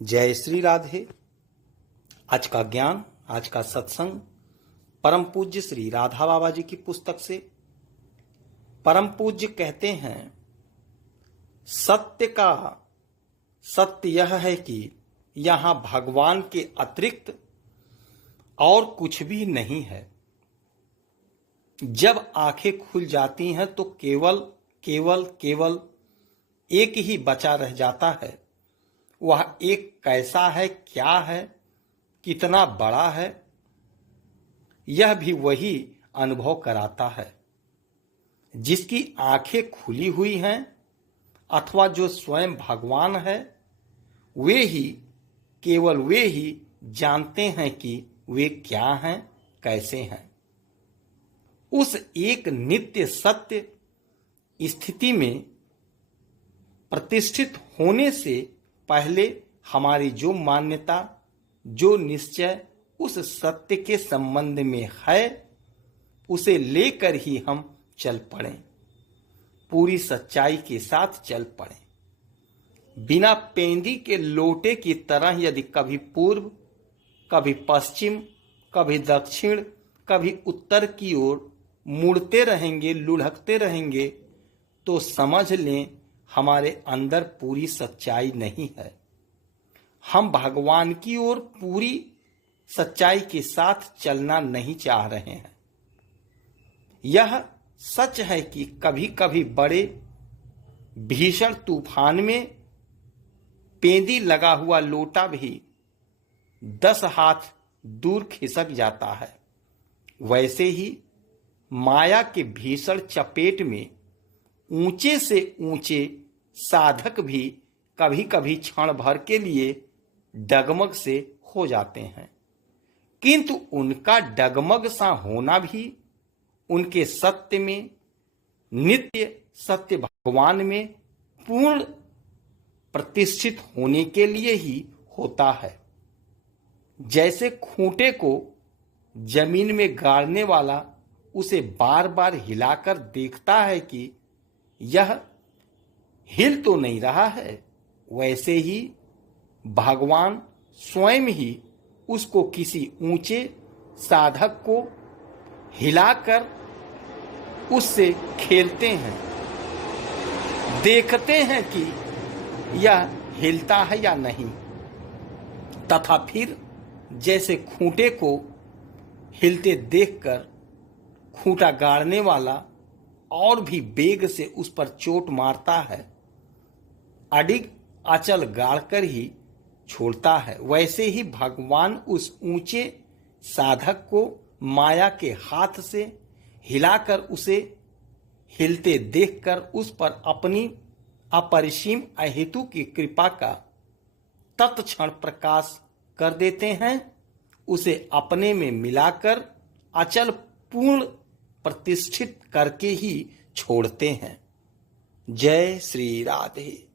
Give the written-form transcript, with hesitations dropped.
जय श्री राधे। आज का ज्ञान, आज का सत्संग परम पूज्य श्री राधा बाबा जी की पुस्तक से। परम पूज्य कहते हैं, सत्य यह है कि यहां भगवान के अतिरिक्त और कुछ भी नहीं है। जब आंखें खुल जाती हैं तो केवल एक ही बचा रह जाता है। वह एक कैसा है, क्या है, कितना बड़ा है, यह भी वही अनुभव कराता है। जिसकी आंखें खुली हुई हैं अथवा जो स्वयं भगवान है, केवल वे ही जानते हैं कि वे क्या हैं, कैसे हैं। उस एक नित्य सत्य स्थिति में प्रतिष्ठित होने से पहले हमारी जो मान्यता, जो निश्चय उस सत्य के संबंध में है, उसे लेकर ही हम चल पड़े, पूरी सच्चाई के साथ चल पड़े। बिना पेंदी के लोटे की तरह यदि कभी पूर्व, कभी पश्चिम, कभी दक्षिण, कभी उत्तर की ओर मुड़ते रहेंगे, लुढ़कते रहेंगे, तो समझ लें हमारे अंदर पूरी सच्चाई नहीं है। हम भगवान की ओर पूरी सच्चाई के साथ चलना नहीं चाह रहे हैं। यह सच है कि कभी कभी बड़े भीषण तूफान में पेंदी लगा हुआ लोटा भी 10 हाथ दूर खिसक जाता है। वैसे ही माया के भीषण चपेट में ऊंचे से ऊंचे साधक भी कभी कभी क्षण भर के लिए डगमग से हो जाते हैं, किंतु उनका डगमग सा होना भी उनके सत्य में, नित्य सत्य भगवान में पूर्ण प्रतिष्ठित होने के लिए ही होता है। जैसे खूंटे को जमीन में गाड़ने वाला उसे बार बार हिलाकर देखता है कि यह हिल तो नहीं रहा है, वैसे ही भगवान स्वयं ही उसको किसी ऊंचे साधक को हिलाकर उससे खेलते हैं, देखते हैं कि यह हिलता है या नहीं, तथा फिर जैसे खूंटे को हिलते देखकर खूंटा गाड़ने वाला और भी वेग से उस पर चोट मारता है, अडिग अचल गाड़कर ही छोड़ता है, वैसे ही भगवान उस ऊंचे साधक को माया के हाथ से हिलाकर उसे हिलते देखकर उस पर अपनी अपरिसीम अहेतु की कृपा का तत्क्षण प्रकाश कर देते हैं, उसे अपने में मिलाकर अचल पूर्ण प्रतिष्ठित करके ही छोड़ते हैं। जय श्री राधे।